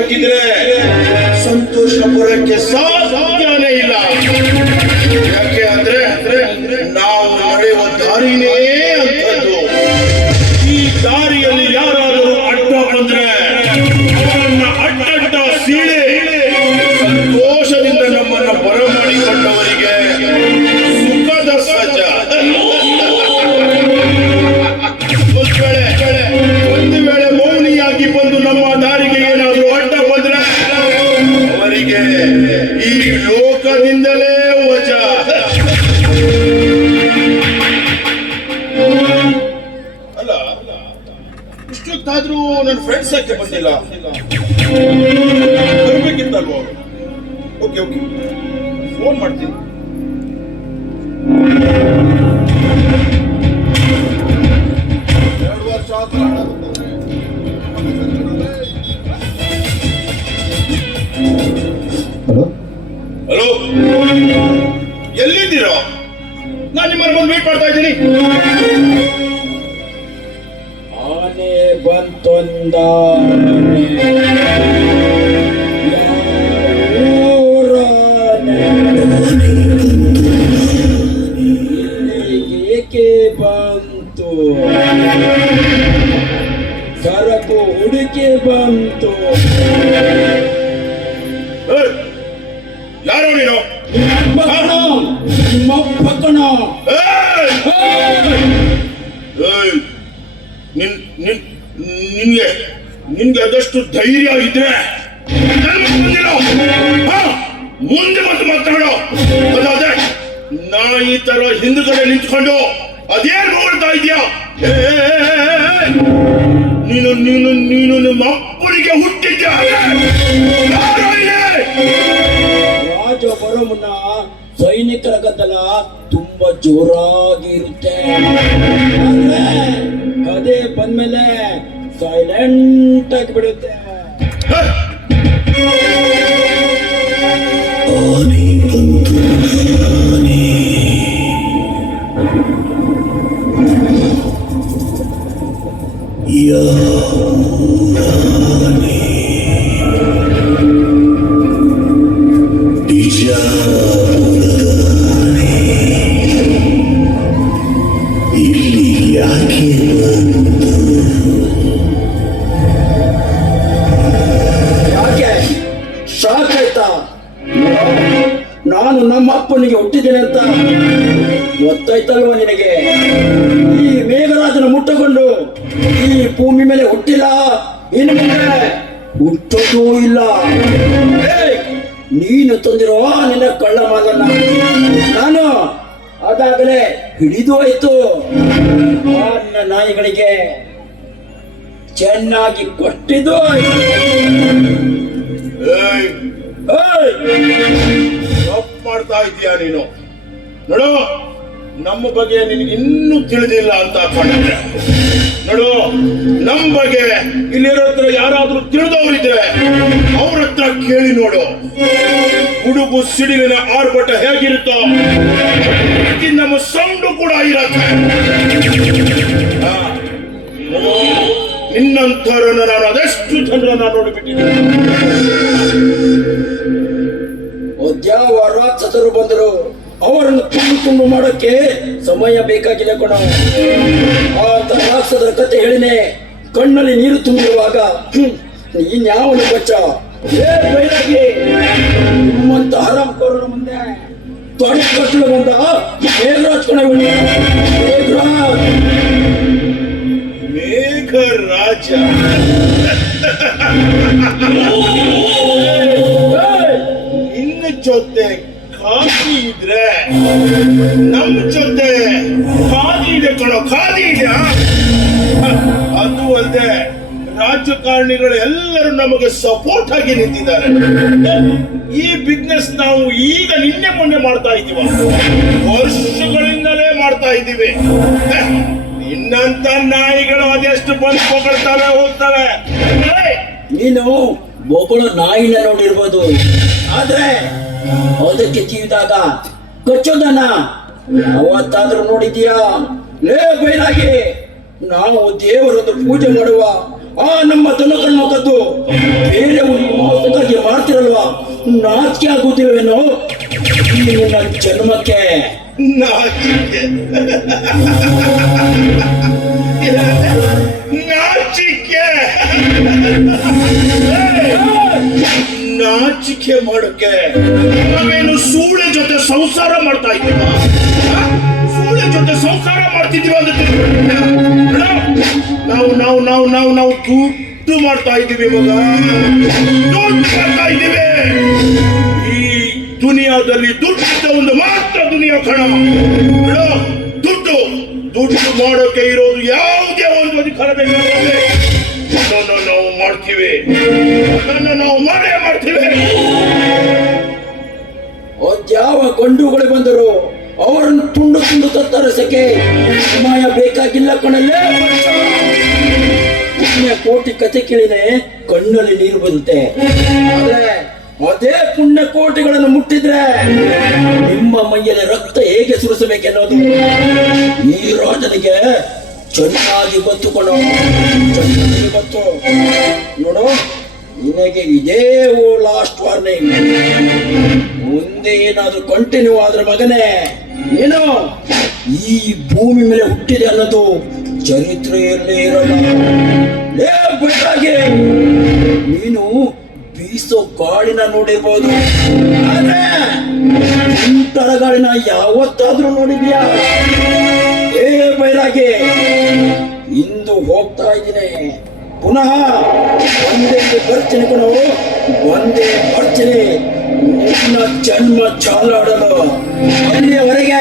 ಹಾಕಿದ್ರೆ ಸಂತೋಷ ಪಡಕ್ಕೆ ಸಾಧ್ಯನೇ ಇಲ್ಲ. ಯಾಕೆ ಅಂದ್ರೆ ನಾವು ನಡೆಯುವ ದಾರಿನೇ ಅಂತದ್ದು. ಈ ದಾರಿಯಲ್ಲಿ ಯಾರಾದರೂ ಅಡ್ಡ ಬಂದ್ರೆ ಅವರನ್ನ ಅಡ್ಡ ಸೀಳೆ ಸಂತೋಷದಿಂದ ನಮ್ಮನ್ನ ಬರಮಾಡಿಕೊಂಡವರಿಗೆ ಸುಖದ ಸಜ್ಜ. ಒಂದು ವೇಳೆ ಮೌನಿಯಾಗಿ ಬಂದು ನಮ್ಮ ದಾರಿಗೆ ಏನಾದರೂ ಅಡ್ಡ ಬಂದ್ರೆ ಅವರಿಗೆ ಈ ಲೋಕದಿಂದಲೇ ವಜ. ಅಲ್ಲ, ಇಷ್ಟೊತ್ತಾದ್ರೂ ನನ್ನ ಫ್ರೆಂಡ್ಸ್ ಯಾಕೆ ಬಂದಿಲ್ಲ? ಬರ್ಬೇಕಿತ್ತಲ್ವ? ಓಕೆ ಫೋನ್ ಮಾಡ್ತೀನಿ. ಹಲೋ, ಎಲ್ಲಿದ್ದೀರೋ? ನಾನು ನಿಮ್ಮನ್ನು ಬಂದು ವೇಟ್ ಮಾಡ್ತಾ ಇದ್ದೀನಿ. ಆನೆ ಬಂತೊಂದ ಏಕೆ ಬಂತು? ಸರಕು ಹುಡುಕಿ ಬಂತು. ಯಾರೋ ನೀನು? ನಿನ್ಗೆ ಅದಷ್ಟು ಧೈರ್ಯ ಇದ್ರೆ ಮುಂದೆ ಬಂದು ಮಾತಾಡೋ. ಅದಾದ್ರೆ ನಾ ಈ ತರ ಹಿಂದುಗಡೆ ನಿಂತ್ಕೊಂಡು ಅದೇನ್ ನೋಡ್ತಾ ಇದೀಯಾ? ನೀನು ನೀನು ನೀನು ನಿಮ್ಮ ಅಪ್ಪನಿಗೆ ಹುಟ್ಟಿದ್ಯಾ? ರಾಜ ಬರೋ ಮುನ್ನ ಸೈನಿಕರ ಗದ್ದಲ ತುಂಬಾ ಜೋರಾಗಿ ಇರುತ್ತೆ. ಅದೇ ಬಂದ್ಮೇಲೆ ಸೈಲೆಂಟ್ ಆಗಿ ಬಿಡುತ್ತೆ. ನಾನು ನಮ್ಮ ಅಪ್ಪನಿಗೆ ಹುಟ್ಟಿದ್ದೇನೆ ಅಂತ ಗೊತ್ತಾಯ್ತಲ್ವ ನಿನಗೆ? ಈ ಮೇಘರಾಜನ ಮುಟ್ಟಕೊಂಡು ಈ ಭೂಮಿ ಮೇಲೆ ಹುಟ್ಟಿಲ್ಲ, ಇನ್ನು ಮುಂದೆ ಹುಟ್ಟೋದೂ ಇಲ್ಲ. ನೀನು ತಂದಿರುವ ನಿನ್ನ ಕಳ್ಳ ಮಾಲನ್ನ ನಾನು ಅದಾಗಲೇ ಹಿಡಿದು ಆಯ್ತು. ನನ್ನ ನಾಯಿಗಳಿಗೆ ಚೆನ್ನಾಗಿ ಕೊಟ್ಟಿದ್ದು ಮಾಡ್ತಾ ಇದೀಯಾ ನೀನು? ನೋಡು, ನಮ್ಮ ಬಗ್ಗೆ ನಿನಗೆ ಇನ್ನೂ ತಿಳಿದಿಲ್ಲ ಅಂತ ಅನ್ಕೊಂಡ್ರೆ ನೋಡು, ನಮ್ಮ ಬಗ್ಗೆ ಇಲ್ಲಿರೋ ಹತ್ರ ಯಾರಾದ್ರೂ ತಿಳಿದವರಿದ್ರೆ ಅವ್ರ ಹತ್ರ ಕೇಳಿ ನೋಡು. ಗುಡುಗು ಸಿಡಿಲಿನ ಆರ್ಭಟ ಹೇಗಿರುತ್ತೋ ನಮ್ಮ ಸೌಂಡು ಕೂಡ ಇರತ್ತೆ. ನಿನ್ನಂಥವ್ರನ್ನ ನಾನು ಅದೆಷ್ಟು ಜನರನ್ನ ನೋಡಿಬಿಟ್ಟಿದ್ದೀನಿ. ಯಾವ ರಾಕ್ಷಸರು ಬಂದರು ಅವರನ್ನು ತುಂಬು ಮಾಡೋಕ್ಕೆ ಸಮಯ ಬೇಕಾಗಿಲ್ಲ ಕಣ. ಆ ರಾಕ್ಷಸರ ಕತೆ ಹೇಳಿನೇ ಕಣ್ಣಲ್ಲಿ ನೀರು ತುಂಬಿರುವಾಗ ನೀನ್ಯಾವನು ಬಚ್ಚ? ನಿಮ್ಮಂತ ಹರಾಮ್ಕೋರರ ಮುಂದೆ ತೊಡೆ ಕಟ್ಟಲು ಬಂದ ಮೇಘರಾಜ್ ಕಣ. ಮೇಘರಾಜ ಜೊತೆ ಖಾದಿ ಇದ್ರೆ ನಮ್ ಜೊತೆ ಖಾದಿ ಇದೆ ಕಣೋ, ಖಾದಿ ಇದೆ. ಅದು ಅಲ್ಲದೆ ರಾಜಕಾರಣಿಗಳು ಎಲ್ಲರೂ ನಮಗೆ ಸಪೋರ್ಟ್ ಆಗಿ ನಿಂತಿದ್ದಾರೆ. ಈ ಬಿಸ್ನೆಸ್ ನಾವು ಈಗ ನಿನ್ನೆ ಮೊನ್ನೆ ಮಾಡ್ತಾ ಇದ್ದೀವ, ವರ್ಷಗಳಿಂದಲೇ ಮಾಡ್ತಾ ಇದ್ದೀವಿ. ಇನ್ನಂತ ನಾಯಿಗಳು ಅದೆಷ್ಟು ಬಂದು ಹೊಗಳ್ತವೆ ಹೋಗ್ತವೆ. ನೀನು ಬೊಗಳು ನಾಯಿನ ನೋಡಿರ್ಬೋದು, ಆದ್ರೆ ಅದಕ್ಕೆ ತೀವಿದಾಗ ಕಚ್ಚೋದನ್ನ ಅವತ್ತಾದ್ರೂ ನೋಡಿದ್ಯಾ? ಲೇ ಬೈರಾಗಿ, ನಾವು ದೇವರನ್ನು ಪೂಜೆ ಮಾಡುವ ಆ ನಮ್ಮ ದನಗಳನ್ನು ಕದ್ದು ಬೇರೆಯವರು ಮೋಸಕ್ಕಾಗಿ ಮಾಡ್ತಿರಲ್ವಾ, ನಾಚಿಕೆ ಆಗುತ್ತಿರುವೇನೋ ಈ ನಿನ್ನ ಜನ್ಮಕ್ಕೆ? ನಾಚಿಕೆ ನಾಚಿಕೆ ನಾಚಿಕೆ ಮಾಡೋಕೆ ನಾವೇನು ಸೂಳೆ ಜೊತೆ ಸಂಸಾರ ಮಾಡ್ತಾ ಇದ್ದೀವ? ಸೂಳೆ ಜೊತೆ ಸಂಸಾರ ಮಾಡ್ತಿದೀವ ಅಂತ ತಿಳ್ಕೊಂಡಿದ್ಯಾ? ನಾವು ನಾವು ನಾವು ನಾವು ನಾವು ದುಡ್ಡು ಮಾಡ್ತಾ ಇದ್ದೀವಿ ಮಗ, ದುಡ್ಡು ಮಾಡ್ತಾ ಇದ್ದೀವಿ. ಈ ದುನಿಯಾದಲ್ಲಿ ದುಡ್ಡಿದ್ದ ಒಂದು ಮಾತ್ರ ದುನಿಯಾ ಕಣ. ದುಡ್ಡು ದುಡ್ಡು ಮಾಡೋಕೆ ಇರೋದು ಯಾವುದೇ ಒಂದು ಅಧಿಕಾರ ಬೇಕಾದ್ರೆ ಅದನ್ನು ನಾವು ಮಾಡ್ತೀವಿ, ಅದನ್ನು ನಾವು ಮಾಡೇ ಮಾಡ್ತೀವಿ. ಯಾವ ಗಂಡುಗಳು ಬಂದರು ಅವರನ್ನು ತುಂಡು ತುಂಡು ತತ್ತರಿಸಕ್ಕೆ ಸಮಯ ಬೇಕಾಗಿಲ್ಲ ಕಣಲ್ಲೇ. ಪುಣ್ಯ ಕೋಟಿ ಕತೆ ಕೇಳಿದ್ರೆ ಕಣ್ಣಲ್ಲಿ ನೀರು ಬರುತ್ತೆ. ಆದ್ರೆ ಅದೇ ಪುಣ್ಯ ಕೋಟಿಗಳನ್ನು ಮುಟ್ಟಿದ್ರೆ ನಿಮ್ಮ ಮೈಯಲ್ಲಿ ರಕ್ತ ಹೇಗೆ ಸುರಿಸಬೇಕೆನ್ನೋದು ಈ ರಾಜನಿಗೆ ಚೆನ್ನಾಗಿ ಗೊತ್ತು ಕಣೋ, ಚೆನ್ನಾಗಿ ಗೊತ್ತು. ನೋಡು, ನಿನಗೆ ಇದೇ ಲಾಸ್ಟ್ ವಾರ್ನಿಂಗ್. ಮುಂದೆ ಏನಾದ್ರೂ ಕಂಟಿನ್ಯೂ ಆದ್ರೆ ಮಗನೇ ಏನೋ ಈ ಭೂಮಿ ಮೇಲೆ ಹುಟ್ಟಿದೆ ಅನ್ನೋದು ಚರಿತ್ರೆಯಲ್ಲೇ ಇರಲ್ಲ. ಲೇ ಬಿಟ್ಟಾಗೆ ನೀನು ಬೀಸೋ ಗಾಳಿನ ನೋಡಿರ್ಬೋದು, ಆದ್ರೆ ಇಂತರ ಗಾಳಿನ ಯಾವತ್ತಾದ್ರೂ ನೋಡಿದ್ಯಾ? ಏ ಬೈರಾಗಿ, ಇಂದು ಹೋಗ್ತಾ ಇದ್ದೀನಿ, ಪುನಃ ಒಂದೇ ಬರ್ತೀನಿ ಕಣೋ, ಒಂದೇ ಬರ್ತೀನಿ ನಿನ್ನ ಜನ್ಮ ಚಾಲಾಡಲು. ಅಲ್ಲಿಯವರೆಗೆ